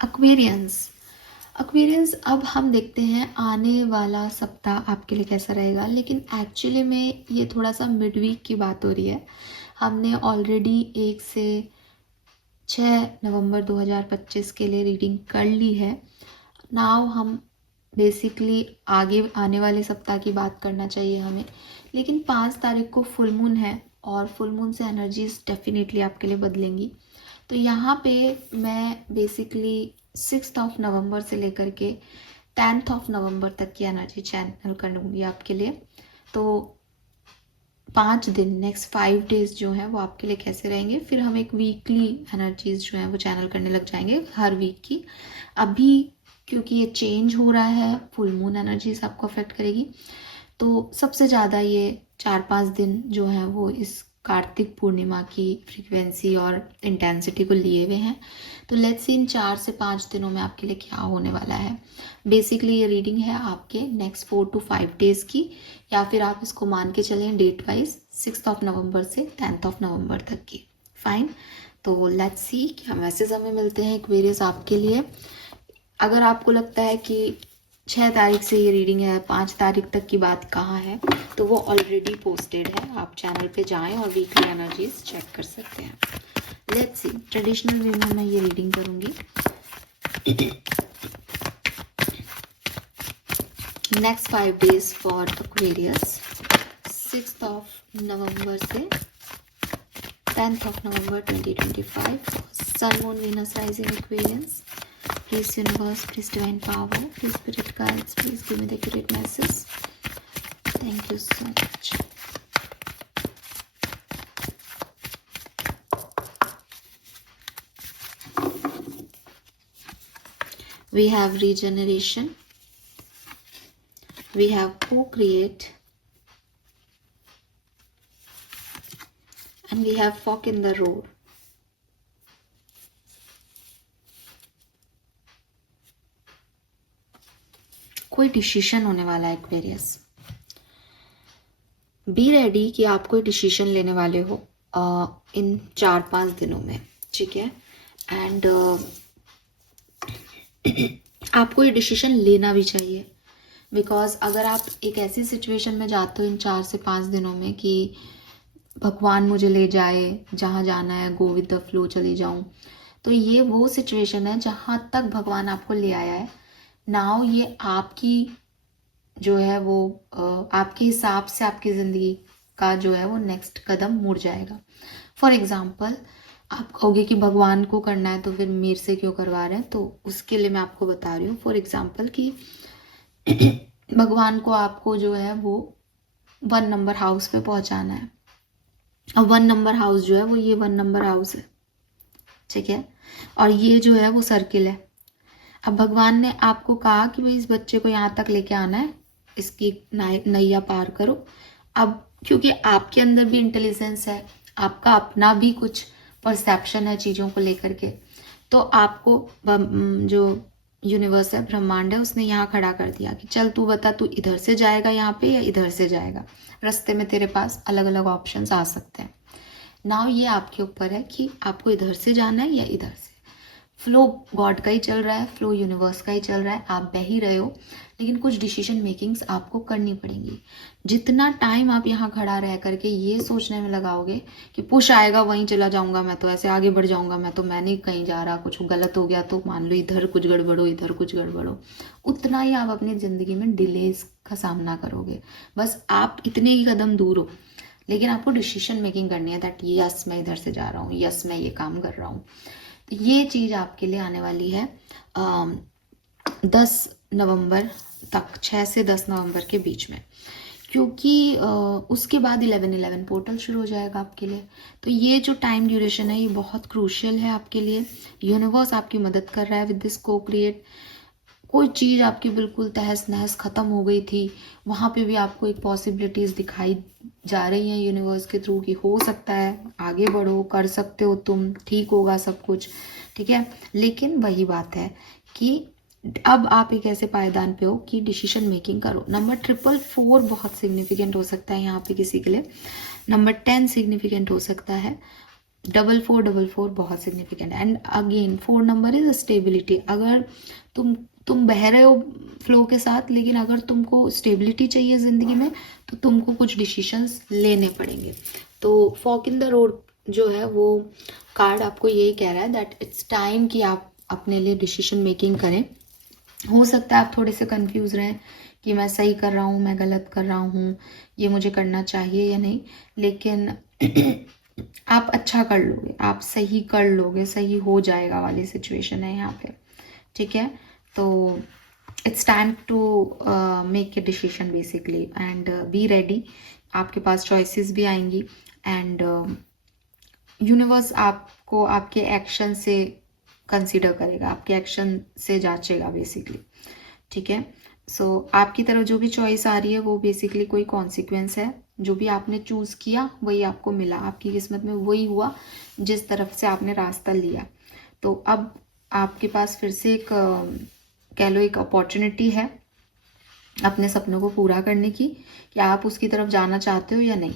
Aquarians अब हम देखते हैं आने वाला सप्ताह आपके लिए कैसा रहेगा। लेकिन एक्चुअली में ये थोड़ा सा मिड वीक की बात हो रही है। हमने ऑलरेडी 1 से 6 नवंबर 2025 के लिए रीडिंग कर ली है। नाउ हम बेसिकली आगे आने वाले सप्ताह की बात करना चाहिए हमें। लेकिन 5 तारीख को फुल मून है और फुल मून से एनर्जीज डेफिनेटली आपके लिए बदलेंगी। तो यहाँ पे मैं बेसिकली 6 नवंबर से लेकर के 10 नवंबर तक की एनर्जी चैनल करूँगी आपके लिए। तो 5 दिन नेक्स्ट 5 डेज जो हैं वो आपके लिए कैसे रहेंगे, फिर हम एक वीकली एनर्जीज जो हैं वो चैनल करने लग जाएंगे हर वीक की। अभी क्योंकि ये चेंज हो रहा है, फुल मून एनर्जीज आपको अफेक्ट करेगी। तो सबसे ज़्यादा ये 4-5 दिन जो है वो इस कार्तिक पूर्णिमा की फ्रीक्वेंसी और इंटेंसिटी को लिए हुए हैं। तो लेट्स सी इन 4 से 5 दिनों में आपके लिए क्या होने वाला है। बेसिकली ये रीडिंग है आपके नेक्स्ट 4 to 5 डेज की, या फिर आप इसको मान के चलें डेट वाइज 6 नवंबर से 10 नवंबर तक की। फाइन, तो लेट्स सी क्या मैसेज हमें मिलते हैं एक्वेरियस आपके लिए। अगर आपको लगता है कि 6 तारीख से ये रीडिंग है, 5 तारीख तक की बात कहाँ है, तो वो ऑलरेडी पोस्टेड है। आप चैनल पे जाएं और वीकली एनर्जीज चेक कर सकते हैं। लेट्स सी, ट्रेडिशनल वे में मैं ये रीडिंग करूंगी। नेक्स्ट 5 डेज फॉर एक्वेरियस 6 नवंबर से 10 नवंबर 2025। Sun moon Venus rising Aquarius. Please universe, please divine power, please spirit guides, please give me the accurate message. Thank you so much. We have regeneration, we have co-create, and we have fork in the road. कोई decision होने वाला है Aquarius. Be ready कि आप कोई decision लेने वाले हो इन 4-5 दिनों में, ठीक है। एंड आपको ये डिसीजन लेना भी चाहिए, बिकॉज अगर आप एक ऐसी सिचुएशन में जाते हो इन 4 से 5 दिनों में कि भगवान मुझे ले जाए, जहाँ जाना है गो विद द फ्लो चली जाऊँ, तो ये वो सिचुएशन है जहाँ तक भगवान आपको ले आया है। नाउ ये आपकी जो है वो आपके हिसाब से आपकी ज़िंदगी का जो है वो नेक्स्ट कदम मुड़ जाएगा। फॉर एग्ज़ाम्पल, आप कहोगे कि भगवान को करना है तो फिर मेरे से क्यों करवा रहे हैं, तो उसके लिए मैं आपको बता रही हूँ। फॉर एग्ज़ाम्पल कि भगवान को आपको जो है वो 1 नंबर हाउस पे पहुँचाना है। अब 1 नंबर हाउस जो है वो ये 1 नंबर हाउस है, ठीक है, और ये जो है वो सर्किल है। अब भगवान ने आपको कहा कि भाई इस बच्चे को यहाँ तक लेके आना है, इसकी नैया पार करो। अब क्योंकि आपके अंदर भी इंटेलिजेंस है, आपका अपना भी कुछ परसेप्शन है चीज़ों को लेकर के, तो आपको जो यूनिवर्स है, ब्रह्मांड है, उसने यहाँ खड़ा कर दिया कि चल तू बता, तू इधर से जाएगा यहाँ पे या इधर से जाएगा। रास्ते में तेरे पास अलग अलग ऑप्शंस आ सकते हैं। नाउ ये आपके ऊपर है कि आपको इधर से जाना है या इधर से। फ्लो गॉड का ही चल रहा है, फ्लो यूनिवर्स का ही चल रहा है, आप बह ही रहे हो, लेकिन कुछ डिसीजन मेकिंग्स आपको करनी पड़ेंगी। जितना टाइम आप यहाँ खड़ा रह करके ये सोचने में लगाओगे कि पुश आएगा वहीं चला जाऊंगा, मैं तो ऐसे आगे बढ़ जाऊंगा, मैं नहीं कहीं जा रहा, कुछ गलत हो गया तो मान लो इधर कुछ गड़बड़ो इधर कुछ गड़बड़ो, उतना ही आप अपनी ज़िंदगी में डिलेज का सामना करोगे। बस आप इतने ही कदम दूर हो, लेकिन आपको डिसीजन मेकिंग करनी है दैट यस मैं इधर से जा रहा हूँ, यस मैं ये काम कर रहा हूँ। तो ये चीज़ आपके लिए आने वाली है 10 नवंबर तक, 6 से 10 नवंबर के बीच में, क्योंकि उसके बाद 11/11 पोर्टल शुरू हो जाएगा आपके लिए। तो ये जो टाइम ड्यूरेशन है ये बहुत क्रूशियल है आपके लिए। यूनिवर्स आपकी मदद कर रहा है विद दिस को क्रिएट। कोई चीज़ आपकी बिल्कुल तहस नहस ख़त्म हो गई थी, वहाँ पे भी आपको एक पॉसिबिलिटीज़ दिखाई जा रही हैं यूनिवर्स के थ्रू कि हो सकता है, आगे बढ़ो, कर सकते हो तुम, ठीक होगा सब कुछ, ठीक है। लेकिन वही बात है कि अब आप एक ऐसे पायदान पे हो कि डिसीजन मेकिंग करो। नंबर 444 बहुत सिग्निफिकेंट हो सकता है यहाँ पे किसी के लिए। नंबर 10 सिग्निफिकेंट हो सकता है। 4 बहुत सिग्निफिकेंट है। And again 4 number is stability. अगर तुम बह रहे हो फ्लो के साथ, लेकिन अगर तुमको स्टेबिलिटी चाहिए ज़िंदगी में तो तुमको कुछ डिसीशंस लेने पड़ेंगे। तो फॉक इन द रोड जो है वो कार्ड आपको यही कह रहा है दैट इट्स टाइम कि आप अपने लिए डिसीजन मेकिंग करें। हो सकता है आप थोड़े से कंफ्यूज रहें कि मैं सही कर रहा हूँ, मैं गलत कर रहा हूँ, ये मुझे करना चाहिए या नहीं, लेकिन आप अच्छा कर लोगे, आप सही कर लोगे, सही हो जाएगा वाली सिचुएशन है यहाँ पे, ठीक है। तो it's time to make a decision basically and be ready. आपके पास चॉइसेस भी आएंगी एंड यूनिवर्स आपको आपके एक्शन से कंसीडर करेगा, आपके एक्शन से जांचेगा बेसिकली, ठीक है। सो आपकी तरफ जो भी चॉइस आ रही है वो बेसिकली कोई कॉन्सिक्वेंस है। जो भी आपने चूज़ किया वही आपको मिला, आपकी किस्मत में वही हुआ जिस तरफ से आपने रास्ता लिया। तो अब आपके पास फिर से एक कह लो एक अपॉर्चुनिटी है अपने सपनों को पूरा करने की, कि आप उसकी तरफ जाना चाहते हो या नहीं,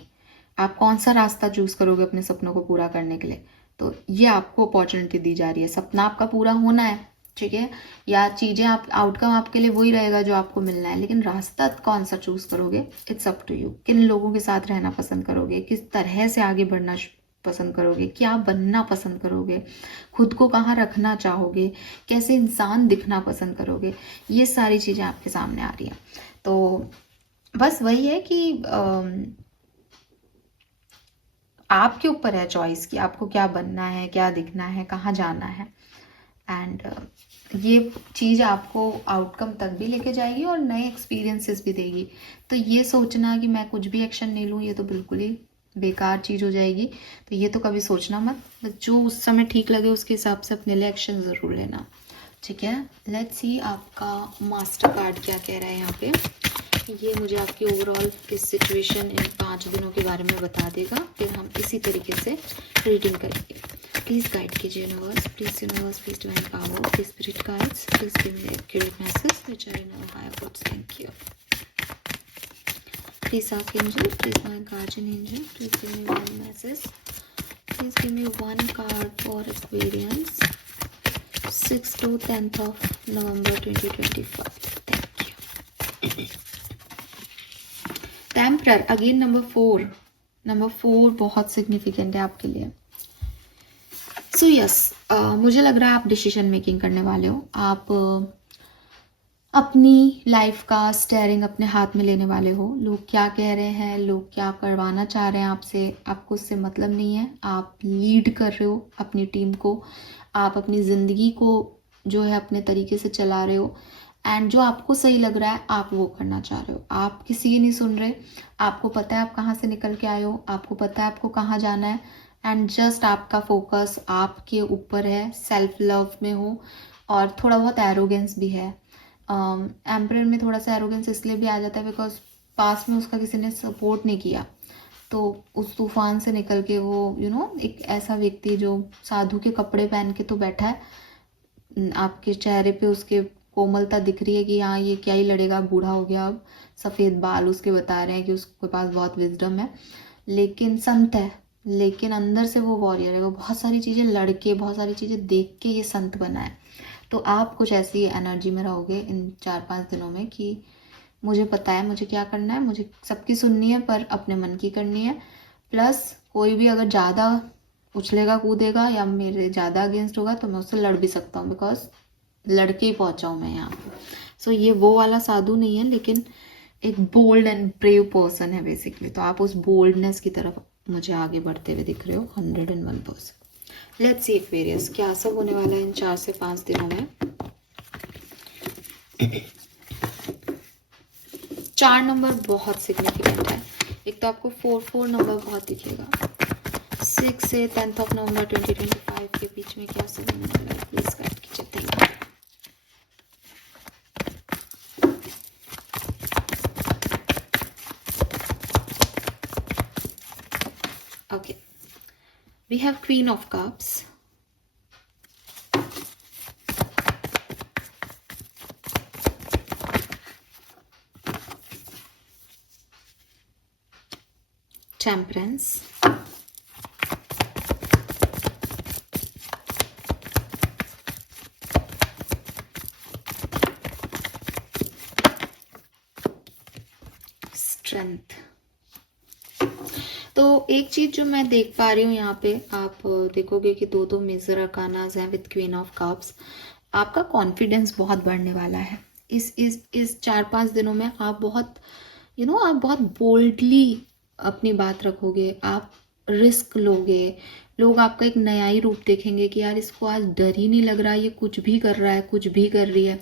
आप कौन सा रास्ता चूज़ करोगे अपने सपनों को पूरा करने के लिए। तो ये आपको अपॉर्चुनिटी दी जा रही है। सपना आपका पूरा होना है, ठीक है, या चीज़ें आप आउटकम आपके लिए वही रहेगा जो आपको मिलना है, लेकिन रास्ता कौन सा चूज़ करोगे इट्स अप टू यू। किन लोगों के साथ रहना पसंद करोगे, किस तरह से आगे बढ़ना पसंद करोगे, क्या बनना पसंद करोगे, खुद को कहाँ रखना चाहोगे, कैसे इंसान दिखना पसंद करोगे, ये सारी चीज़ें आपके सामने आ रही हैं। तो बस वही है कि आपके ऊपर है चॉइस कि आपको क्या बनना है, क्या दिखना है, कहाँ जाना है। एंड ये चीज़ आपको आउटकम तक भी लेके जाएगी और नए एक्सपीरियंसेस भी देगी। तो ये सोचना कि मैं कुछ भी एक्शन नहीं लूँ, ये तो बिल्कुल ही बेकार चीज़ हो जाएगी। तो ये तो कभी सोचना मत, जो उस समय ठीक लगे उसके हिसाब से अपने लिए एक्शन ज़रूर लेना, ठीक है। लेट्स सी आपका मास्टर कार्ड क्या कह रहा है यहाँ पे। ये मुझे आपकी ओवरऑल इस सिचुएशन इन 5 दिनों के बारे में बता देगा, फिर हम इसी तरीके से रीडिंग करेंगे। प्लीज़ गाइड कीजिए universe, please divine power, please spirit guides, please give me accurate message which are in our higher thoughts. Thank you. Please archangel, please my guardian angel, please give me one message, please give me one card for experience 6 to 10th of November 2025. Thank you. The Emperor, again number 4 बहुत significant है आपके लिए। So yes, मुझे लग रहा है आप decision making करने वाले हो। आप अपनी लाइफ का स्टेयरिंग अपने हाथ में लेने वाले हो। लोग क्या कह रहे हैं, लोग क्या करवाना चाह रहे हैं आपसे, आपको उससे मतलब नहीं है। आप लीड कर रहे हो अपनी टीम को, आप अपनी ज़िंदगी को जो है अपने तरीके से चला रहे हो एंड जो आपको सही लग रहा है आप वो करना चाह रहे हो। आप किसी की नहीं सुन रहे, आपको पता है आप कहाँ से निकल के आए हो, आपको पता है आपको कहाँ जाना है एंड जस्ट आपका फोकस आपके ऊपर है, सेल्फ लव में हो और थोड़ा बहुत एरोगेंस भी है। एम्परर में थोड़ा सा एरोगेंस इसलिए भी आ जाता है बिकॉज पास में उसका किसी ने सपोर्ट नहीं किया, तो उस तूफान से निकल के वो एक ऐसा व्यक्ति जो साधु के कपड़े पहन के तो बैठा है, आपके चेहरे पे उसके कोमलता दिख रही है कि हाँ ये क्या ही लड़ेगा, बूढ़ा हो गया अब, सफ़ेद बाल उसके बता रहे हैं कि उसके पास बहुत विजडम है, लेकिन संत है, लेकिन अंदर से वो वॉरियर है। वो बहुत सारी चीज़ें लड़के, बहुत सारी चीज़ें देख के ये संत बना है। तो आप कुछ ऐसी एनर्जी में रहोगे इन 4-5 दिनों में कि मुझे पता है मुझे क्या करना है, मुझे सबकी सुननी है पर अपने मन की करनी है। प्लस कोई भी अगर ज़्यादा उछलेगा कूदेगा या मेरे ज़्यादा अगेंस्ट होगा तो मैं उससे लड़ भी सकता हूँ, बिकॉज लड़के ही पहुँचा हूँ मैं यहाँ पे। सो ये वो वाला साधु नहीं है, लेकिन एक बोल्ड एंड ब्रेव पर्सन है बेसिकली। तो आप उस बोल्डनेस की तरफ मुझे आगे बढ़ते हुए दिख रहे हो 101%। लेट्स सी एक्वेरियस क्या सब होने वाला है इन 4 से 5 दिनों में। 4 नंबर बहुत सिग्निफिकेंट है। एक तो आपको 4 नंबर बहुत दिखेगा। 6 से 10th of November 2025 के बीच में क्या सब होने वाला है, प्लीज गाइड कीजिए। Thank you. Okay, we have Queen of Cups, Temperance, 10th। तो एक चीज जो मैं देख पा रही हूँ यहाँ पे, आप देखोगे कि दो मेजर अरकानाज हैं विद क्वीन ऑफ कप्स। आपका कॉन्फिडेंस बहुत बढ़ने वाला है इस 4-5 दिनों में। आप बहुत आप बहुत बोल्डली अपनी बात रखोगे, आप रिस्क लोगे, लोग आपका एक नया ही रूप देखेंगे कि यार इसको आज डर ही नहीं लग रहा, ये कुछ भी कर रहा है, कुछ भी कर रही है।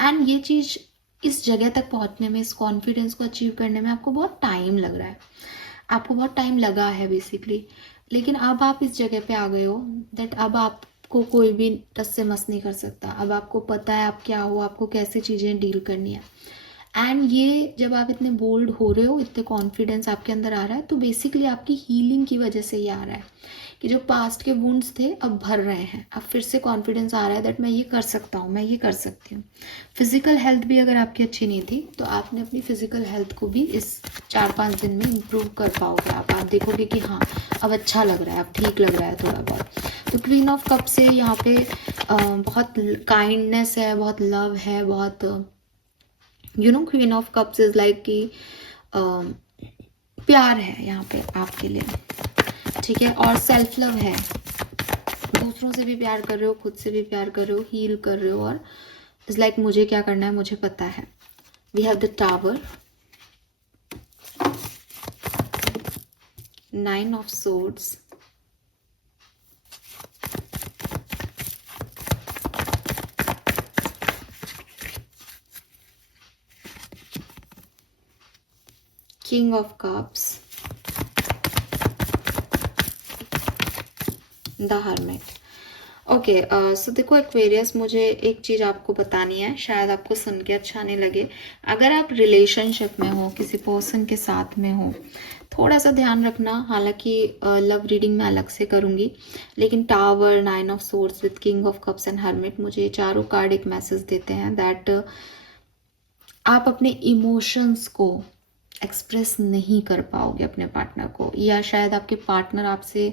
एंड ये चीज़ इस जगह तक पहुंचने में, इस कॉन्फिडेंस को अचीव करने में आपको बहुत टाइम लग रहा है, आपको बहुत टाइम लगा है बेसिकली। लेकिन अब आप इस जगह पे आ गए हो दैट अब आपको कोई भी टस से मस नहीं कर सकता। अब आपको पता है आप क्या हो, आपको कैसे चीज़ें डील करनी है। एंड ये जब आप इतने बोल्ड हो रहे हो, इतने कॉन्फिडेंस आपके अंदर आ रहा है, तो बेसिकली आपकी हीलिंग की वजह से ये आ रहा है कि जो पास्ट के वुंड्स थे अब भर रहे हैं। अब फिर से कॉन्फिडेंस आ रहा है दैट मैं ये कर सकता हूँ, मैं ये कर सकती हूँ। फिजिकल हेल्थ भी अगर आपकी अच्छी नहीं थी तो आपने अपनी फिजिकल हेल्थ को भी इस 4-5 दिन में इम्प्रूव कर पाओगे। आप देखोगे कि हाँ अब अच्छा लग रहा है, अब ठीक लग रहा है थोड़ा बहुत। तो क्वीन ऑफ कप से यहाँ पे बहुत काइंडनेस है, बहुत लव है, बहुत queen of cups is like कि प्यार है यहाँ पे आपके लिए, ठीक है। और सेल्फ लव है, दूसरों से भी प्यार कर रहे हो, खुद से भी प्यार कर रहे हो, हील कर रहे हो। और इज लाइक मुझे क्या करना है मुझे पता है। We have the tower, 9 of swords, king of cups, the hermit. Okay, so देखो एक्वेरियस, मुझे एक चीज़ आपको बतानी है, शायद आपको सुन के अच्छा नहीं लगे। अगर आप रिलेशनशिप में हो, किसी पर्सन के साथ में हो, थोड़ा सा ध्यान रखना। हालांकि लव रीडिंग मैं अलग से करूंगी, लेकिन tower, 9 of swords with king of cups and hermit, मुझे ये चारों कार्ड एक मैसेज देते हैं दैट आप अपने इमोशंस को एक्सप्रेस नहीं कर पाओगे अपने पार्टनर को, या शायद आपके पार्टनर आपसे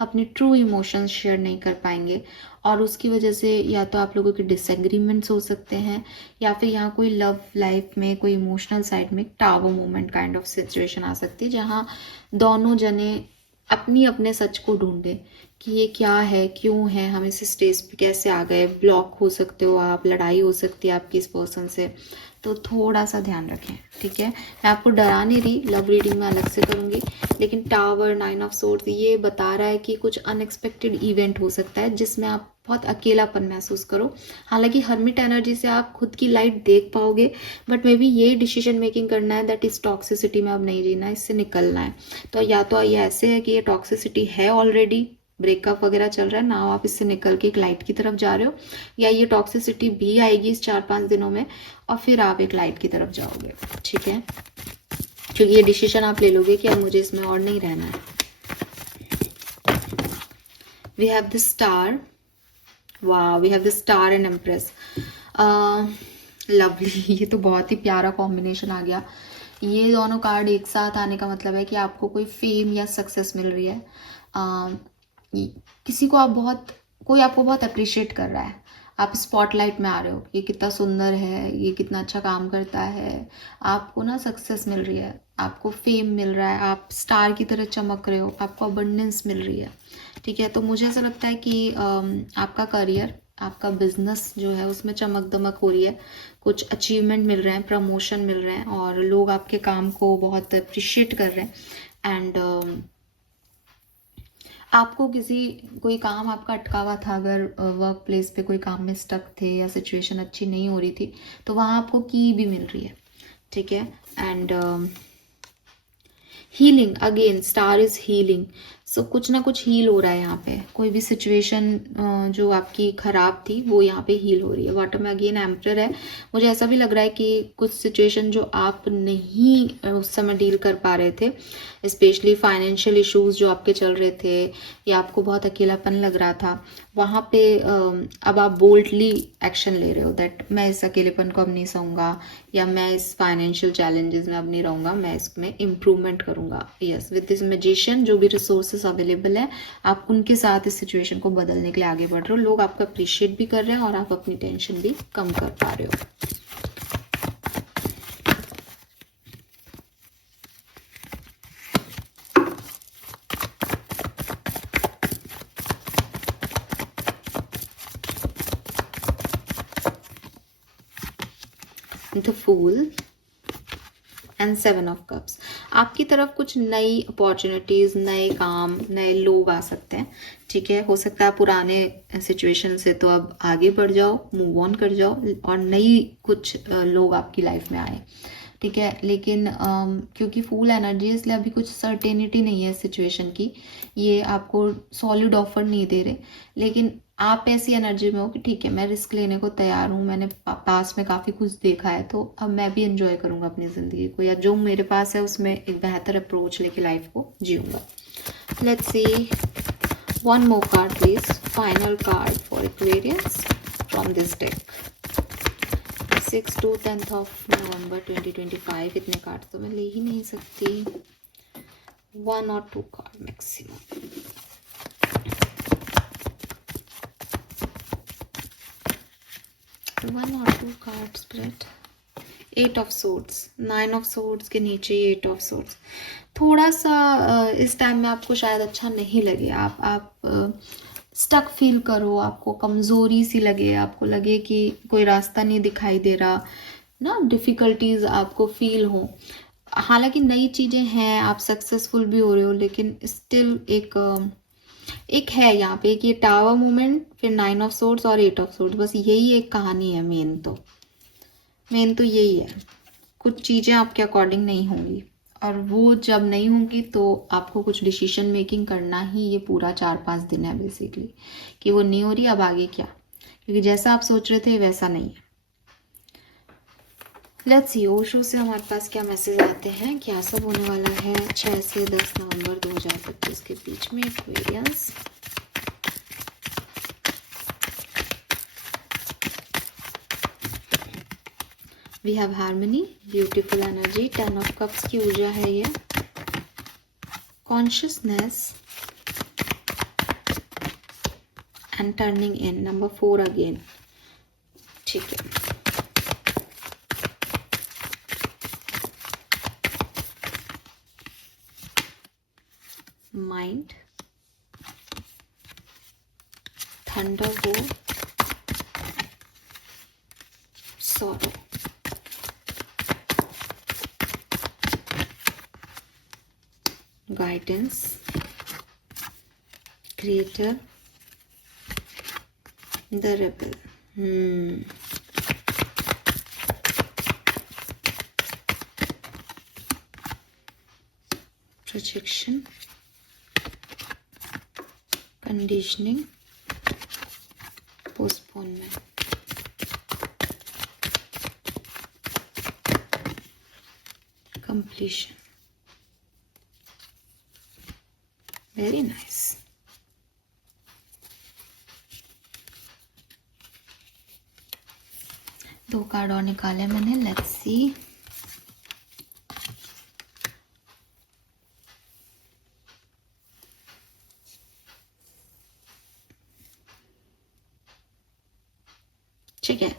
अपने ट्रू इमोशंस शेयर नहीं कर पाएंगे। और उसकी वजह से या तो आप लोगों के डिसएग्रीमेंट्स हो सकते हैं, या फिर यहाँ कोई लव लाइफ में, कोई इमोशनल साइड में tower moment kind of situation आ सकती है, जहाँ दोनों जने अपनी अपने सच को ढूंढे कि ये क्या है, क्यों है, हम इस स्टेज पे कैसे आ गए। ब्लॉक हो सकते हो आप, लड़ाई हो सकती है आपकी इस पर्सन से, तो थोड़ा सा ध्यान रखें, ठीक है। मैं आपको डरा नहीं रही, लव रीडिंग में अलग से करूंगी, लेकिन टावर, 9 ऑफ सोर्ड्स ये बता रहा है कि कुछ अनएक्सपेक्टेड इवेंट हो सकता है जिसमें आप बहुत अकेलापन महसूस करो। हालांकि हर्मिट एनर्जी से आप खुद की लाइट देख पाओगे, बट मे बी ये डिसीजन मेकिंग करना है दैट इस टॉक्सिसिटी में अब नहीं जीना है, इससे निकलना है। तो या तो ये ऐसे है कि ये टॉक्सिसिटी है, ऑलरेडी ब्रेकअप वगैरह चल रहा है ना, आप इससे निकल के एक लाइट की तरफ जा रहे हो, या ये टॉक्सिसिटी भी आएगी इस 4-5 दिनों में और फिर आप एक लाइट की तरफ जाओगे, ठीक है। क्योंकि ये डिसीजन आप ले लोगे कि अब मुझे इसमें और नहीं रहना है। वी हैव द स्टार, वाह, we have the star and empress, lovely. ये तो बहुत ही प्यारा कॉम्बिनेशन आ गया। ये दोनों कार्ड एक साथ आने का मतलब है कि आपको कोई फेम या सक्सेस मिल रही है। किसी को आप कोई आपको बहुत अप्रिशिएट कर रहा है, आप स्पॉटलाइट में आ रहे हो, ये कितना सुंदर है, ये कितना अच्छा काम करता है, आपको ना सक्सेस मिल रही है, आपको फेम मिल रहा है, आप स्टार की तरह चमक रहे हो, आपको अबंडेंस मिल रही है, ठीक है। तो मुझे ऐसा लगता है कि आपका करियर, आपका बिजनेस जो है उसमें चमक दमक हो रही है, कुछ अचीवमेंट मिल रहे हैं, प्रमोशन मिल रहे हैं, और लोग आपके काम को बहुत अप्रिशिएट कर रहे हैं। एंड आपको कोई काम आपका अटका हुआ था, अगर वर्क प्लेस पे कोई काम में स्टक थे या सिचुएशन अच्छी नहीं हो रही थी, तो वहाँ आपको की भी मिल रही है, ठीक है। And healing, again star is healing, so कुछ ना कुछ हील हो रहा है यहाँ पे। कोई भी सिचुएशन जो आपकी खराब थी वो यहाँ पे हील हो रही है। बॉटम में अगेन एम्परर है। मुझे ऐसा भी लग रहा है कि कुछ सिचुएशन जो आप नहीं उस समय डील कर पा रहे थे, स्पेशली फाइनेंशियल इश्यूज जो आपके चल रहे थे, या आपको बहुत अकेलापन लग रहा था, वहाँ पे अब आप बोल्डली एक्शन ले रहे हो दैट मैं इस अकेलेपन को अब नहीं सहूँगा, या मैं इस फाइनेंशियल चैलेंजेस में अब नहीं रहूँगा, मैं इसमें इम्प्रूवमेंट करूँगा। यस, विद दिस मैजिशियन जो भी रिसोर्सेज अवेलेबल है, आप उनके साथ इस सिचुएशन को बदलने के लिए आगे बढ़ रहे हो। लोग आपको अप्रिशिएट भी कर रहे हैं और आप अपनी टेंशन भी कम कर पा रहे हो। The fool and 7 of cups. आपकी तरफ कुछ नई अपॉर्चुनिटीज, नए काम, नए लोग आ सकते हैं, ठीक है। हो सकता है पुराने सिचुएशन से तो अब आगे बढ़ जाओ, मूव ऑन कर जाओ और नई कुछ लोग आपकी लाइफ में आए, ठीक है। लेकिन क्योंकि फुल एनर्जी है इसलिए अभी कुछ सर्टेनिटी नहीं है सिचुएशन की, ये आपको सॉलिड ऑफर नहीं दे रहे, लेकिन आप ऐसी एनर्जी में हो कि ठीक है मैं रिस्क लेने को तैयार हूँ, मैंने पास में काफ़ी कुछ देखा है, तो अब मैं भी एंजॉय करूँगा अपनी ज़िंदगी को, या जो मेरे पास है उसमें एक बेहतर अप्रोच लेके लाइफ को जीऊँगा। Let's see one more card please, final card for Aquarius from this deck. 6 to 10th of November 2025। इतने कार्ड तो मैं ले ही नहीं सकती, 1 or 2 कार्ड मैक्सिमम। वन और 2 card spread. 8 of swords, 9 of swords के नीचे 8 ऑफ सोर्ड्स। थोड़ा सा इस टाइम में आपको शायद अच्छा नहीं लगे, आप स्टक फील करो, आपको कमज़ोरी सी लगे, आपको लगे कि कोई रास्ता नहीं दिखाई दे रहा ना, डिफ़िकल्टीज आपको फील हो। हालांकि नई चीज़ें हैं, आप सक्सेसफुल भी हो रहे हो, लेकिन स्टिल एक है यहाँ पे कि टावर मूवमेंट, फिर 9 ऑफ सोर्ड्स और 8 ऑफ सोर्ड्स, बस यही एक कहानी है। मेन तो यही है, कुछ चीज़ें आपके अकॉर्डिंग नहीं होंगी, और वो जब नहीं होंगी तो आपको कुछ डिसीजन मेकिंग करना ही ये पूरा 4-5 दिन है बेसिकली, कि वो नहीं हो रही, अब आगे क्या, क्योंकि जैसा आप सोच रहे थे वैसा नहीं है। लेट्स सी ओशो से हमारे पास क्या मैसेज आते हैं, क्या सब होने वाला है 6 से 10 नवंबर 2025 के बीच में Aquarians. We have harmony, beautiful energy, 10 of cups की ऊर्जा है ये, consciousness and turning in, number 4 again, ठीक है। माइंड, थंडर वो, sorrow, guidance, creator, the rebel. Projection, conditioning, postponement, completion. Very nice. दो कार्ड और निकाले मैंने, लेट्स सी। ठीक है,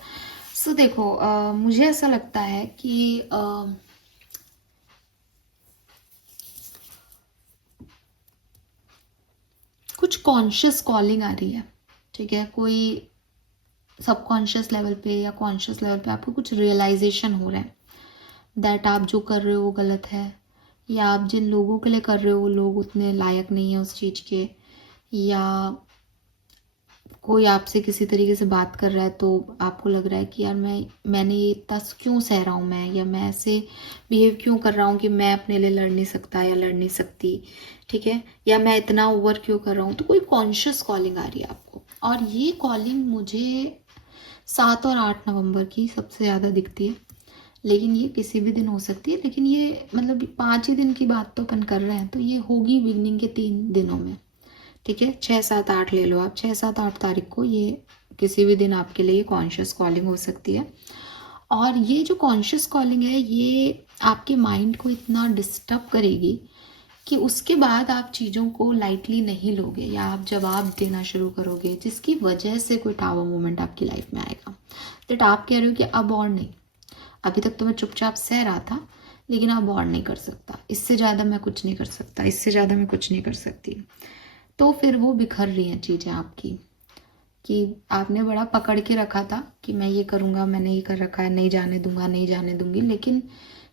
सो देखो मुझे ऐसा लगता है कि कुछ कॉन्शियस कॉलिंग आ रही है, ठीक है। कोई सबकॉन्शियस लेवल पे या कॉन्शियस लेवल पे आपको कुछ रियलाइजेशन हो रहा है दैट आप जो कर रहे हो वो गलत है, या आप जिन लोगों के लिए कर रहे हो वो लोग उतने लायक नहीं है उस चीज़ के, या कोई आपसे किसी तरीके से बात कर रहा है तो आपको लग रहा है कि यार मैंने ये इतना क्यों सह रहा हूँ मैं, या मैं ऐसे बिहेव क्यों कर रहा हूँ कि मैं अपने लिए लड़ नहीं सकता या लड़ नहीं सकती, ठीक है, या मैं इतना ओवर क्यों कर रहा हूँ। तो कोई कॉन्शियस कॉलिंग आ रही है आपको, और ये कॉलिंग मुझे 7 और 8 नवंबर की सबसे ज़्यादा दिखती है, लेकिन ये किसी भी दिन हो सकती है, लेकिन ये मतलब 5 ही दिन की बात तो अपन कर रहे हैं, तो ये होगी बिगनिंग के 3 दिनों में, ठीक है। 6, 7, 8 ले लो आप, 6, 7, 8 तारीख को ये किसी भी दिन आपके लिए कॉन्शियस कॉलिंग हो सकती है। और ये जो कॉन्शियस कॉलिंग है ये आपके माइंड को इतना डिस्टर्ब करेगी कि उसके बाद आप चीज़ों को लाइटली नहीं लोगे, या आप जवाब देना शुरू करोगे, जिसकी वजह से कोई टावर मोमेंट आपकी लाइफ में आएगा दैट आप कह रहे हो कि अब और नहीं, अभी तक तो मैं चुपचाप सह रहा था लेकिन अब और नहीं कर सकता, इससे ज़्यादा मैं कुछ नहीं कर सकता, इससे ज़्यादा मैं कुछ नहीं कर सकती। तो फिर वो बिखर रही हैं चीज़ें आपकी, कि आपने बड़ा पकड़ के रखा था कि मैं ये करूँगा, मैंने ये कर रखा है, नहीं जाने दूंगा, नहीं जाने दूंगी। लेकिन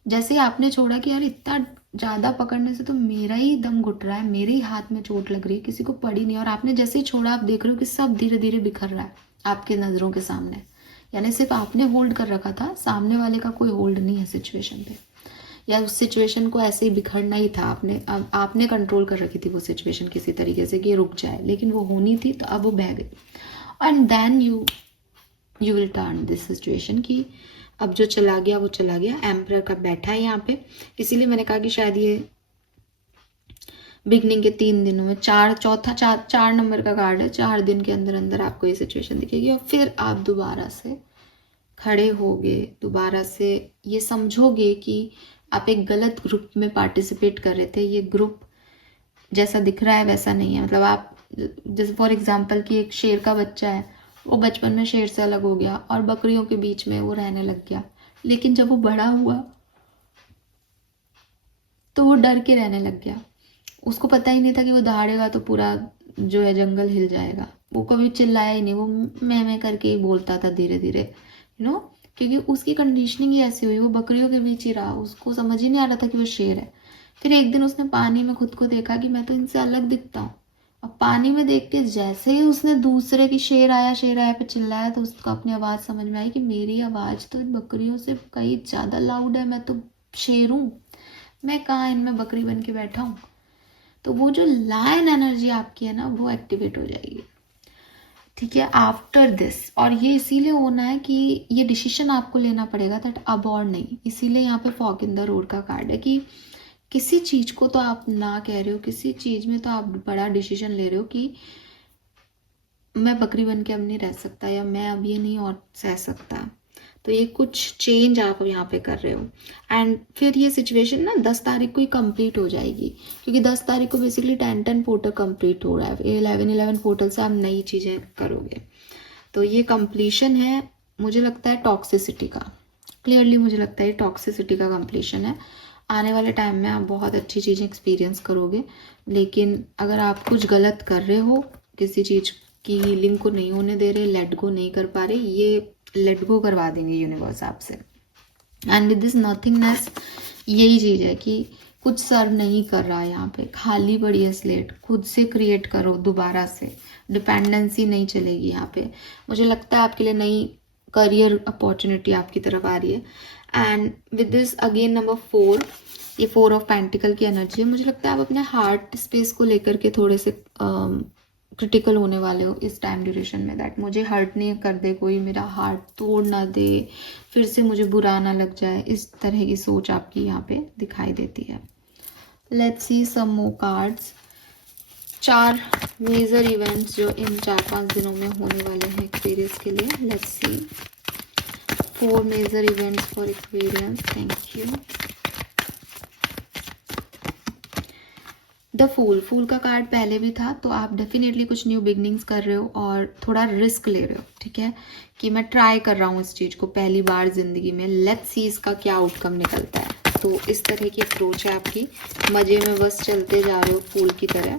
जैसे ही आपने छोड़ा कि यार इतना ज़्यादा पकड़ने से तो मेरा ही दम घुट रहा है, मेरे ही हाथ में चोट लग रही है, किसी को पड़ी नहीं, और आपने जैसे ही छोड़ा आप देख रहे हो कि सब धीरे धीरे बिखर रहा है आपके नज़रों के सामने। यानी सिर्फ आपने होल्ड कर रखा था, सामने वाले का कोई होल्ड नहीं है सिचुएशन पे, या उस सिचुएशन को ऐसे ही बिखरना ही था। आपने कंट्रोल कर रखी थी वो सिचुएशन किसी तरीके से कि रुक जाए, लेकिन वो होनी थी तो अब वो बह गई। And then you will turn this situation कि अब जो चला गया वो चला गया। एम्परर का बैठा है यहाँ पे, इसीलिए मैंने कहा कि शायद ये बिगनिंग के 3 दिनों में चार नंबर का कार्ड है, 4 दिन के अंदर अंदर आपको ये सिचुएशन दिखेगी, और फिर आप दोबारा से खड़े होगे, दोबारा से ये समझोगे कि आप एक गलत ग्रुप में पार्टिसिपेट कर रहे थे। ये ग्रुप जैसा दिख रहा है वैसा नहीं है। मतलब आप जैसे फॉर एग्जांपल कि एक शेर का बच्चा है, वो बचपन में शेर से अलग हो गया और बकरियों के बीच में वो रहने लग गया, लेकिन जब वो बड़ा हुआ तो वो डर के रहने लग गया। उसको पता ही नहीं था कि वो दहाड़ेगा तो पूरा जो है जंगल हिल जाएगा। वो कभी चिल्लाया ही नहीं, वो मैं करके ही बोलता था धीरे धीरे, क्योंकि उसकी कंडीशनिंग ही ऐसी हुई, वो बकरियों के बीच ही रहा, उसको समझ ही नहीं आ रहा था कि वो शेर है। फिर एक दिन उसने पानी में खुद को देखा कि मैं तो इनसे अलग दिखता हूँ। अब पानी में देख के जैसे ही उसने दूसरे की शेर आया पे चिल्लाया, तो उसको अपनी आवाज़ समझ में आई कि मेरी आवाज़ तो बकरियों से कहीं ज़्यादा लाउड है, मैं तो शेर हूँ, मैं कहाँ इनमें बकरी बन के बैठा हूँ। तो वो जो लायन एनर्जी आपकी है ना, वो एक्टिवेट हो जाएगी, ठीक है, आफ्टर दिस। और ये इसीलिए होना है कि ये डिसीजन आपको लेना पड़ेगा, दैट अब और नहीं। इसीलिए यहाँ पे फॉग इन द रोड का कार्ड है कि किसी चीज़ को तो आप ना कह रहे हो, किसी चीज़ में तो आप बड़ा डिसीजन ले रहे हो कि मैं बकरी बन के अब नहीं रह सकता, या मैं अब ये नहीं और सह सकता। तो ये कुछ चेंज आप यहाँ पे कर रहे हो। एंड फिर ये सिचुएशन ना 10 तारीख को ही कंप्लीट हो जाएगी, क्योंकि 10 तारीख को बेसिकली 10 पोर्टल कंप्लीट हो रहा है, 11 पोर्टल से आप नई चीज़ें करोगे। तो ये कंप्लीशन है, मुझे लगता है टॉक्सिसिटी का, क्लियरली मुझे लगता है टॉक्सिसिटी का कंप्लीशन है। आने वाले टाइम में आप बहुत अच्छी चीज़ें एक्सपीरियंस करोगे, लेकिन अगर आप कुछ गलत कर रहे हो, किसी चीज़ की हीलिंग को नहीं होने दे रहे, लेट गो नहीं कर पा रहे, ये लेट गो करवा देंगे यूनिवर्स आपसे। एंड विद दिस नथिंगनेस यही चीज़ है कि कुछ सर्व नहीं कर रहा है यहाँ पे, खाली पड़ी है स्लेट, खुद से क्रिएट करो दोबारा से, डिपेंडेंसी नहीं चलेगी यहाँ पे। मुझे लगता है आपके लिए नई करियर अपॉर्चुनिटी आपकी तरफ आ रही है। And with this again number 4, ये 4 ऑफ पेंटिकल की एनर्जी है। मुझे लगता है आप अपने हार्ट स्पेस को लेकर के थोड़े से क्रिटिकल होने वाले हो इस टाइम ड्यूरेशन में, दैट मुझे हर्ट नहीं कर दे कोई, मेरा हार्ट तोड़ ना दे, फिर से मुझे बुरा ना लग जाए, इस तरह की सोच आपकी यहाँ पे दिखाई देती है। Let's see some more cards. 4 major events जो इन 4-5 दिनों में होने वाले हैं एक्वेरियस के लिए। Let's see 4 major events for Aquarius. Thank you. The fool का कार्ड पहले भी था, तो आप डेफिनेटली कुछ न्यू बिगनिंग्स कर रहे हो और थोड़ा रिस्क ले रहे हो, ठीक है, कि मैं ट्राई कर रहा हूँ इस चीज़ को पहली बार ज़िंदगी में, लेट्स सी इसका क्या आउटकम निकलता है। तो इस तरह की अप्रोच है आपकी, मज़े में बस चलते जा रहे हो फूल की तरह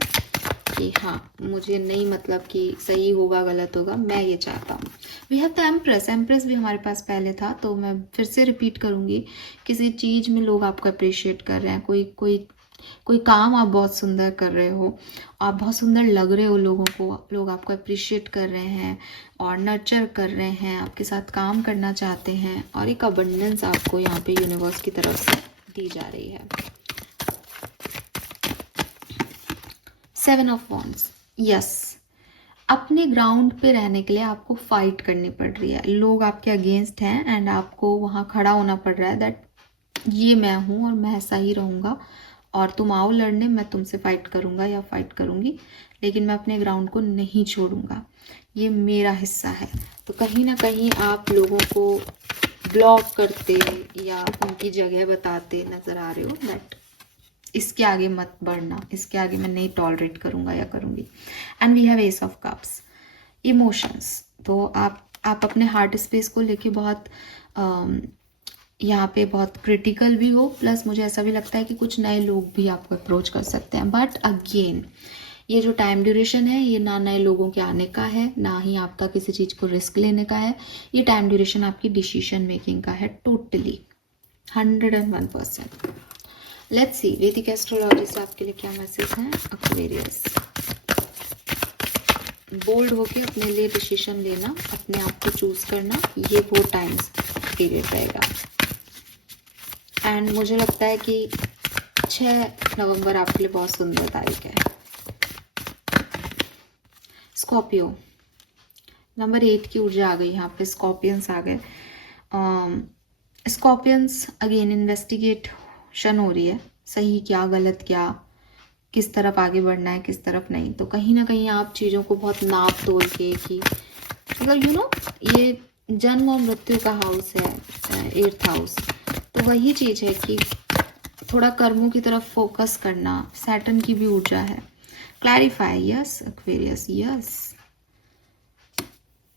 कि हाँ मुझे नहीं मतलब कि सही होगा गलत होगा, मैं ये चाहता हूँ। वी हैव द एम्प्रेस भी हमारे पास पहले था, तो मैं फिर से रिपीट करूँगी, किसी चीज़ में लोग आपको अप्रिशिएट कर रहे हैं, कोई काम आप बहुत सुंदर कर रहे हो, आप बहुत सुंदर लग रहे हो लोगों को, लोग आपको अप्रिशिएट कर रहे हैं और नर्चर कर रहे हैं, आपके साथ काम करना चाहते हैं, और एक अबंडेंस आपको यहाँ पे यूनिवर्स की तरफ से दी जा रही है। 7 ऑफ वॉन्ड्स, यस, अपने ग्राउंड पे रहने के लिए आपको फाइट करनी पड़ रही है, लोग आपके अगेंस्ट हैं एंड आपको वहाँ खड़ा होना पड़ रहा है, दैट ये मैं हूँ और मैं ऐसा ही रहूँगा, और तुम आओ लड़ने, मैं तुमसे फाइट करूँगा या फाइट करूँगी, लेकिन मैं अपने ग्राउंड को नहीं छोड़ूंगा, ये मेरा हिस्सा है। तो कहीं ना कहीं आप लोगों को ब्लॉक करते या उनकी जगह बताते नज़र आ रहे हो, दैट इसके आगे मत बढ़ना, इसके आगे मैं नहीं टॉलरेट करूँगा या करूँगी। And we have ace of cups, emotions. तो आप अपने हार्ट स्पेस को लेके बहुत यहाँ पे बहुत क्रिटिकल भी हो, प्लस मुझे ऐसा भी लगता है कि कुछ नए लोग भी आपको अप्रोच कर सकते हैं। बट अगेन ये जो टाइम ड्यूरेशन है ये ना नए लोगों के आने का है, ना ही आपका किसी चीज़ को रिस्क लेने का है। ये टाइम ड्यूरेशन आपकी डिसीजन मेकिंग का है, टोटली 101%। लेट्स सी वैदिक एस्ट्रोलॉजी से आपके लिए क्या मैसेज है। एक्वेरियस, बोल्ड होके अपने लिए डिसीजन लेना, अपने आप को चूज करना, ये वो टाइम्स पीरियड रहेगा। एंड मुझे लगता है कि 6 नवंबर आपके लिए बहुत सुंदर तारीख है। स्कॉर्पियो, नंबर 8 की ऊर्जा आ गई यहाँ पे, स्कॉर्पियंस आ गए। स्कॉर्पियंस अगेन इन्वेस्टिगेशन हो रही है, सही क्या गलत क्या, किस तरफ आगे बढ़ना है किस तरफ नहीं। तो कहीं ना कहीं आप चीज़ों को बहुत नाप तोल के कि मतलब ये जन्म और मृत्यु का हाउस है 8th हाउस, तो वही चीज़ है कि थोड़ा कर्मों की तरफ फोकस करना। सैटर्न की भी ऊर्जा है। Clarify, yes Aquarius, yes.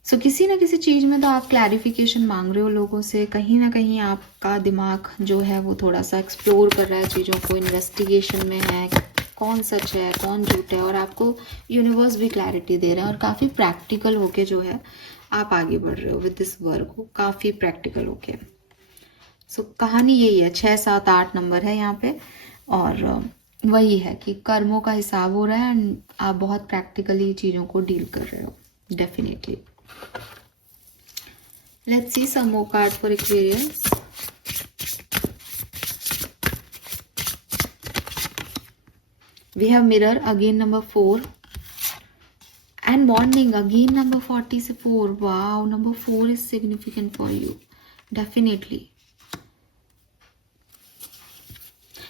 So किसी ना किसी चीज़ में तो आप क्लैरिफिकेशन मांग रहे हो लोगों से। कहीं ना कहीं आपका दिमाग जो है वो थोड़ा सा एक्सप्लोर कर रहा है चीज़ों को, इन्वेस्टिगेशन में है, कौन सच है कौन झूठ है, और आपको यूनिवर्स भी क्लैरिटी दे रहा है। और काफ़ी प्रैक्टिकल होके जो है आप आगे बढ़ रहे हो विद दिस वर्क को, काफ़ी प्रैक्टिकल होके। सो कहानी यही है, 6, 7, 8 नंबर है यहाँ पे, और वही है कि कर्मों का हिसाब हो रहा है एंड आप बहुत प्रैक्टिकली चीज़ों को डील कर रहे हो, definitely. Let's see some more card for Aquarius. We have mirror again number 4 and bonding again number 44. Wow, number 4 is significant for you, definitely.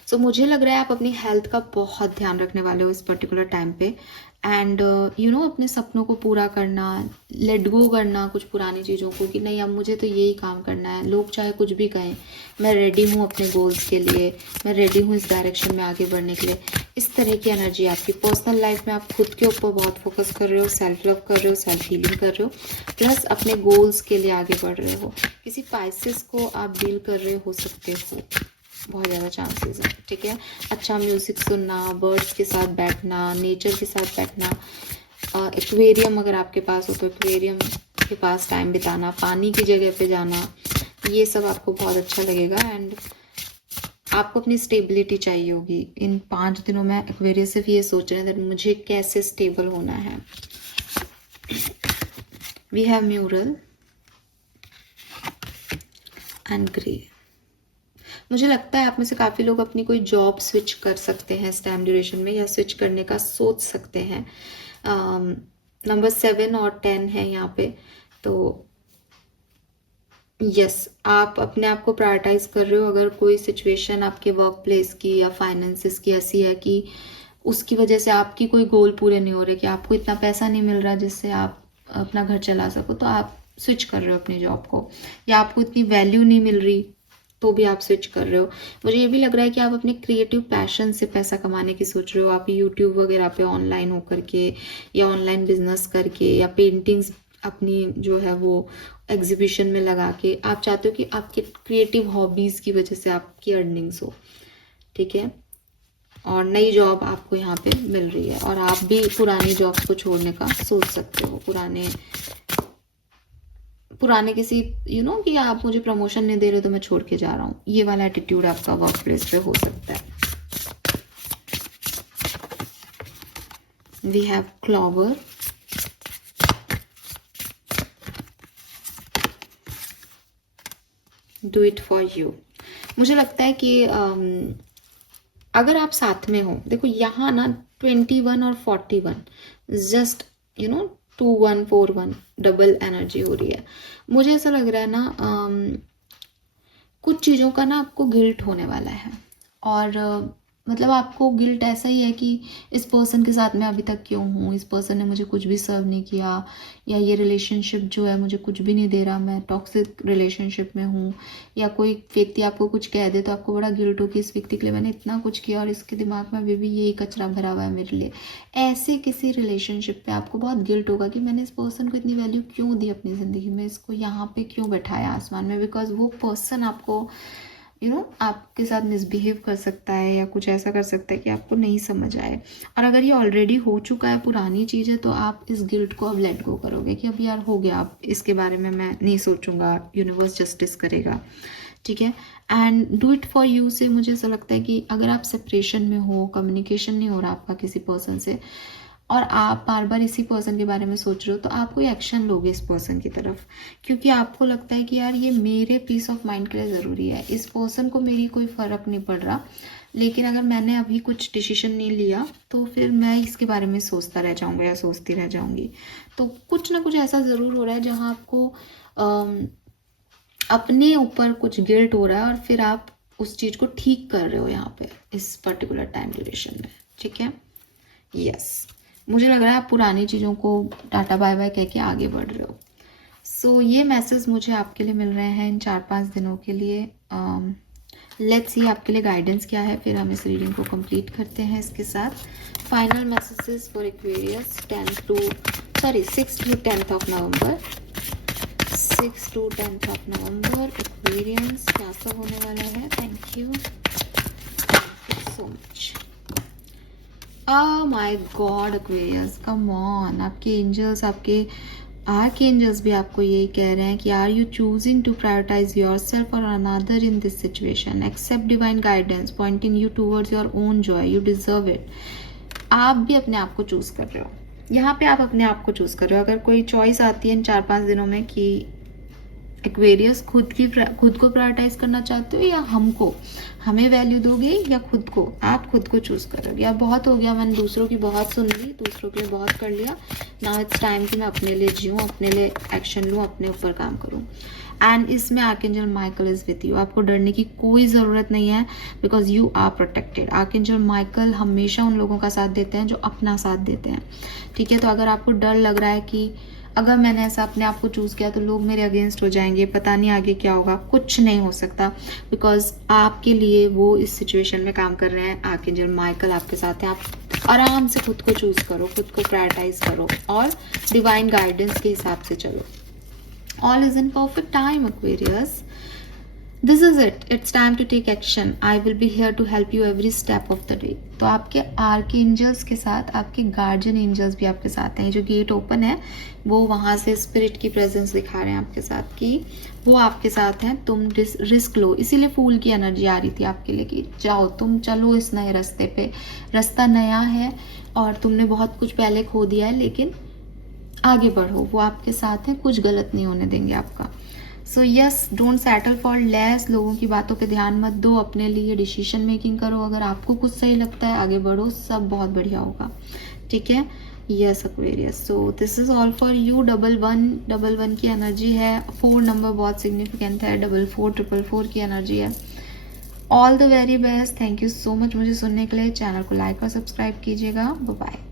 So मुझे लग रहा है आप अपनी हेल्थ का बहुत ध्यान रखने वाले हो इस पर्टिकुलर टाइम पे। एंड अपने सपनों को पूरा करना, लेट गो करना कुछ पुरानी चीज़ों को कि नहीं अब मुझे तो यही काम करना है, लोग चाहे कुछ भी कहें, मैं रेडी हूँ अपने गोल्स के लिए, मैं रेडी हूँ इस डायरेक्शन में आगे बढ़ने के लिए। इस तरह की एनर्जी आपकी पर्सनल लाइफ में, आप खुद के ऊपर बहुत फोकस कर रहे हो, सेल्फ लव कर रहे हो, सेल्फ हीलिंग कर रहे हो, प्लस अपने गोल्स के लिए आगे बढ़ रहे हो। किसी पाइसेस को आप डील कर रहे हो सकते हो, बहुत ज़्यादा चांसेस है, ठीक है। अच्छा म्यूज़िक सुनना, बर्ड्स के साथ बैठना, नेचर के साथ बैठना, एक्वेरियम अगर आपके पास हो तो एक्वेरियम के पास टाइम बिताना, पानी की जगह पे जाना, ये सब आपको बहुत अच्छा लगेगा। एंड आपको अपनी स्टेबिलिटी चाहिए होगी इन 5 दिनों में। एक्वेरियस सिर्फ ये सोच रहे हैं कि मुझे कैसे स्टेबल होना है। We have mural and grey. मुझे लगता है आप में से काफ़ी लोग अपनी कोई जॉब स्विच कर सकते हैं इस टाइम ड्यूरेशन में, या स्विच करने का सोच सकते हैं। नंबर 7 और 10 है यहाँ पे, तो यस आप अपने आप को प्रायोरिटाइज कर रहे हो। अगर कोई सिचुएशन आपके वर्क प्लेस की या फाइनेंसिस की ऐसी है कि उसकी वजह से आपकी कोई गोल पूरे नहीं हो रहे, कि आपको इतना पैसा नहीं मिल रहा जिससे आप अपना घर चला सको, तो आप स्विच कर रहे हो अपनी जॉब को, या आपको इतनी वैल्यू नहीं मिल रही तो भी आप स्विच कर रहे हो। मुझे ये भी लग रहा है कि आप अपने क्रिएटिव पैशन से पैसा कमाने की सोच रहे हो। आप यूट्यूब वगैरह पे ऑनलाइन होकर के, या ऑनलाइन बिजनेस करके, या पेंटिंग्स अपनी जो है वो एग्जीबिशन में लगा के, आप चाहते हो कि आपके क्रिएटिव हॉबीज़ की वजह से आपकी अर्निंग्स हो, ठीक है। और नई जॉब आपको यहाँ पे मिल रही है, और आप भी पुरानी जॉब को छोड़ने का सोच सकते हो। पुराने किसी कि आप मुझे प्रमोशन नहीं दे रहे तो मैं छोड़ के जा रहा हूँ, ये वाला एटीट्यूड आपका वर्क प्लेस पे हो सकता है। We have clover, do it for you. मुझे लगता है कि अगर आप साथ में हो, देखो यहाँ ना 21 और 41 जस्ट 2141 डबल एनर्जी हो रही है। मुझे ऐसा लग रहा है ना कुछ चीज़ों का ना आपको गिल्ट होने वाला है, और मतलब आपको गिल्ट ऐसा ही है कि इस पर्सन के साथ मैं अभी तक क्यों हूँ, इस पर्सन ने मुझे कुछ भी सर्व नहीं किया, या ये रिलेशनशिप जो है मुझे कुछ भी नहीं दे रहा, मैं टॉक्सिक रिलेशनशिप में हूँ। या कोई व्यक्ति आपको कुछ कह दे तो आपको बड़ा गिल्ट हो कि इस व्यक्ति के लिए मैंने इतना कुछ किया और इसके दिमाग में अभी भी यही कचरा भरा हुआ है मेरे लिए। ऐसे किसी रिलेशनशिप पे आपको बहुत गिल्ट होगा कि मैंने इस पर्सन को इतनी वैल्यू क्यों दी अपनी ज़िंदगी में, इसको यहाँ पे क्यों बैठाया आसमान में, बिकॉज वो पर्सन आपको आपके साथ मिसबिहेव कर सकता है या कुछ ऐसा कर सकता है कि आपको नहीं समझ आए। और अगर ये ऑलरेडी हो चुका है, पुरानी चीज़ है, तो आप इस गिल्ट को अब लेट गो करोगे कि अब यार हो गया, अब इसके बारे में मैं नहीं सोचूंगा, यूनिवर्स जस्टिस करेगा। ठीक है। And do it for you से मुझे ऐसा लगता है कि अगर आप सेपरेशन में हो, कम्युनिकेशन नहीं हो रहा आपका किसी पर्सन से, और आप बार बार इसी पर्सन के बारे में सोच रहे हो, तो आप कोई एक्शन लोगे इस पर्सन की तरफ, क्योंकि आपको लगता है कि यार ये मेरे पीस ऑफ माइंड के लिए ज़रूरी है, इस पर्सन को मेरी कोई फ़र्क नहीं पड़ रहा, लेकिन अगर मैंने अभी कुछ डिसीजन नहीं लिया तो फिर मैं इसके बारे में सोचता रह जाऊँगा या सोचती रह जाऊँगी। तो कुछ ना कुछ ऐसा ज़रूर हो रहा है जहाँ आपको अपने ऊपर कुछ गिल्ट हो रहा है, और फिर आप उस चीज़ को ठीक कर रहे हो यहाँ पे इस पर्टिकुलर टाइम ड्यूरेशन में। ठीक है। यस, मुझे लग रहा है आप पुरानी चीज़ों को टाटा बाय बाय कह के आगे बढ़ रहे हो। सो ये मैसेज मुझे आपके लिए मिल रहे हैं इन 4-5 दिनों के लिए। लेट्स सी आपके लिए गाइडेंस क्या है, फिर हम इस रीडिंग को कंप्लीट करते हैं इसके साथ। Final messages for Aquarius 6 to 10th of November. 6 to 10th of November Aquarians क्या सब होने वाला है। Thank you so much. My God Aquarius, come on, आपके एंजल्स, आपके आर्क एंजल्स भी आपको यही कह रहे हैं कि are you choosing to prioritize yourself और another in this situation, accept divine guidance pointing you towards your own joy, you deserve it. आप भी अपने आप को चूज कर रहे हो यहाँ पे, आप अपने आप को चूज कर रहे हो। अगर कोई चॉइस आती है इन 4-5 दिनों में कि एक्वेरियस खुद को प्रायोरिटाइज करना चाहते हो या हमें वैल्यू दोगे या खुद को, आप खुद को चूज करोगे। अब बहुत हो गया, मैंने दूसरों की बहुत सुन ली, दूसरों के लिए बहुत कर लिया, नाउ इट्स टाइम कि मैं अपने लिए जीऊँ, अपने लिए एक्शन लूँ, अपने ऊपर काम करूँ। एंड इसमें archangel Michael is with you. आपको डरने की कोई ज़रूरत नहीं है, because you are protected. Archangel Michael हमेशा उन लोगों का साथ देते हैं जो अपना साथ देते हैं। ठीक है। तो अगर आपको डर लग रहा है कि अगर मैंने ऐसा अपने आप को चूज़ किया तो लोग मेरे अगेंस्ट हो जाएंगे, पता नहीं आगे क्या होगा, कुछ नहीं हो सकता, बिकॉज आपके लिए वो इस सिचुएशन में काम कर रहे हैं। आर्कएंजल माइकल आपके साथ हैं। आप आराम से खुद को चूज़ करो, खुद को प्रायोरिटाइज करो और डिवाइन गाइडेंस के हिसाब से चलो। All is in perfect time, Aquarius. This is it. It's time to take action. I will be here to help you every step of the way. तो आपके आर्क एंजल्स के साथ आपके गार्जियन एंजल्स भी आपके साथ हैं। जो गेट ओपन है वो वहाँ से स्पिरिट की प्रेजेंस दिखा रहे हैं आपके साथ कि वो आपके साथ हैं। तुम रिस्क लो, इसीलिए फूल की एनर्जी आ रही थी आपके लिए कि जाओ, तुम चलो इस नए रास्ते पे। रास्ता नया है और तुमने बहुत कुछ पहले खो दिया है, लेकिन आगे बढ़ो, वो आपके साथ हैं, कुछ गलत नहीं होने देंगे आपका। So yes, don't settle for less. लोगों की बातों पे ध्यान मत दो, अपने लिए डिसीजन मेकिंग करो। अगर आपको कुछ सही लगता है आगे बढ़ो, सब बहुत बढ़िया होगा। ठीक है। Yes Aquarius, so this is all for you. 1111 की एनर्जी है। 4 नंबर बहुत सिग्निफिकेंट है। 4444 की एनर्जी है। All the very best. Thank you so much मुझे सुनने के लिए। चैनल को लाइक और सब्सक्राइब कीजिएगा। Bye bye.